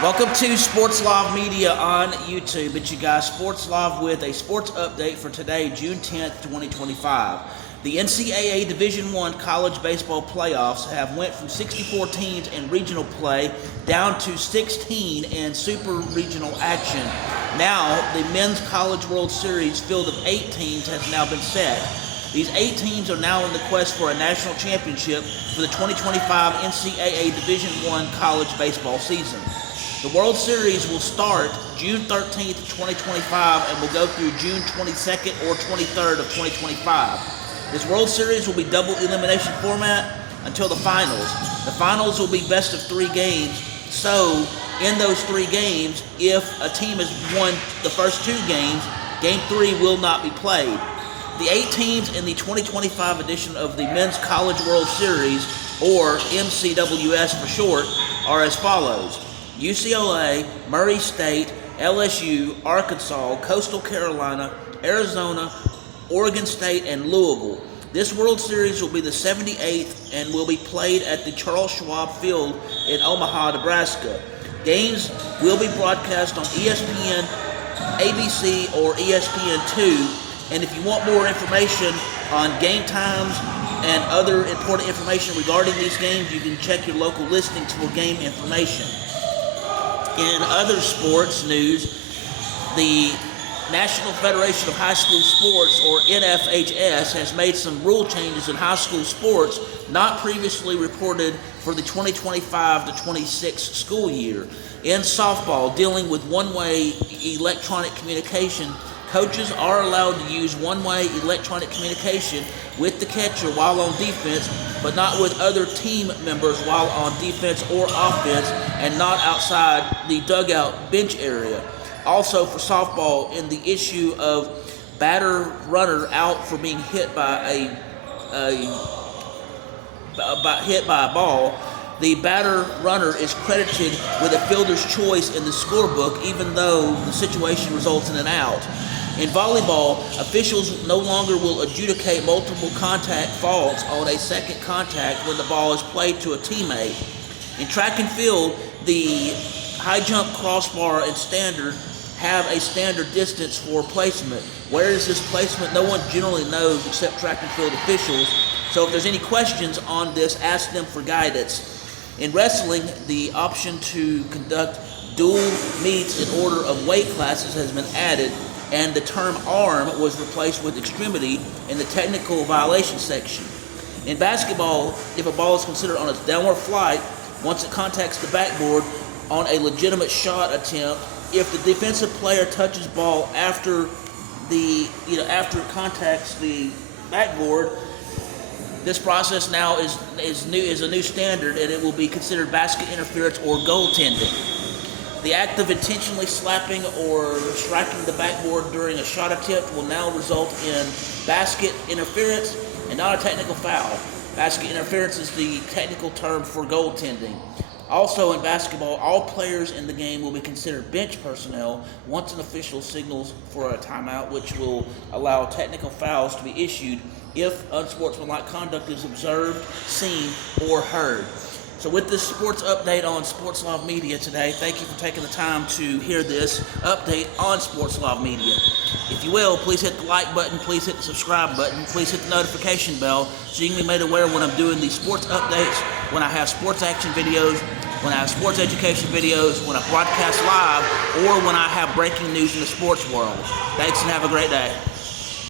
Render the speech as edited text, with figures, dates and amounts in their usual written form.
Welcome to Sports Live Media on YouTube. It's you guys, Sports Live, with a sports update for today, June 10th, 2025. The NCAA Division I college baseball playoffs have went from 64 teams in regional play down to 16 in super regional action. Now, the Men's College World Series field of 8 teams has now been set. These 8 teams are now in the quest for a national championship for the 2025 NCAA Division I college baseball season. The World Series will start June 13th, 2025 and will go through June 22nd or 23rd of 2025. This World Series will be double elimination format until the finals. The finals will be best of 3 games, so in those 3 games, if a team has won the first 2 games, Game 3 will not be played. The 8 teams in the 2025 edition of the Men's College World Series, or MCWS for short, are as follows: UCLA, Murray State, LSU, Arkansas, Coastal Carolina, Arizona, Oregon State, and Louisville. This World Series will be the 78th and will be played at the Charles Schwab Field in Omaha, Nebraska. Games will be broadcast on ESPN, ABC, or ESPN2. And if you want more information on game times and other important information regarding these games, you can check your local listings for game information. In other sports news, the National Federation of High School Sports, or NFHS, has made some rule changes in high school sports not previously reported for the 2025 to 26 school year. In softball, dealing with one-way electronic communication, coaches are allowed to use one-way electronic communication with the catcher while on defense, but not with other team members while on defense or offense, and not outside the dugout bench area. Also for softball, in the issue of batter runner out for being hit by a ball, the batter runner is credited with a fielder's choice in the scorebook, even though the situation results in an out. In volleyball, officials no longer will adjudicate multiple contact faults on a second contact when the ball is played to a teammate. In track and field, the high jump, crossbar, and standard have a standard distance for placement. Where is this placement? No one generally knows except track and field officials. So if there's any questions on this, ask them for guidance. In wrestling, the option to conduct dual meets in order of weight classes has been added, and the term arm was replaced with extremity in the technical violation section. In basketball, if a ball is considered on its downward flight, once it contacts the backboard on a legitimate shot attempt, if the defensive player touches ball after after it contacts the backboard, this process now is a new standard, and it will be considered basket interference or goaltending. The act of intentionally slapping or striking the backboard during a shot attempt will now result in basket interference and not a technical foul. Basket interference is the technical term for goaltending. Also in basketball, all players in the game will be considered bench personnel once an official signals for a timeout, which will allow technical fouls to be issued if unsportsmanlike conduct is observed, seen, or heard. So with this sports update on Sports Live Media today, thank you for taking the time to hear this update on Sports Live Media. If you will, please hit the like button, please hit the subscribe button, please hit the notification bell so you can be made aware when I'm doing these sports updates, when I have sports action videos, when I have sports education videos, when I broadcast live, or when I have breaking news in the sports world. Thanks and have a great day.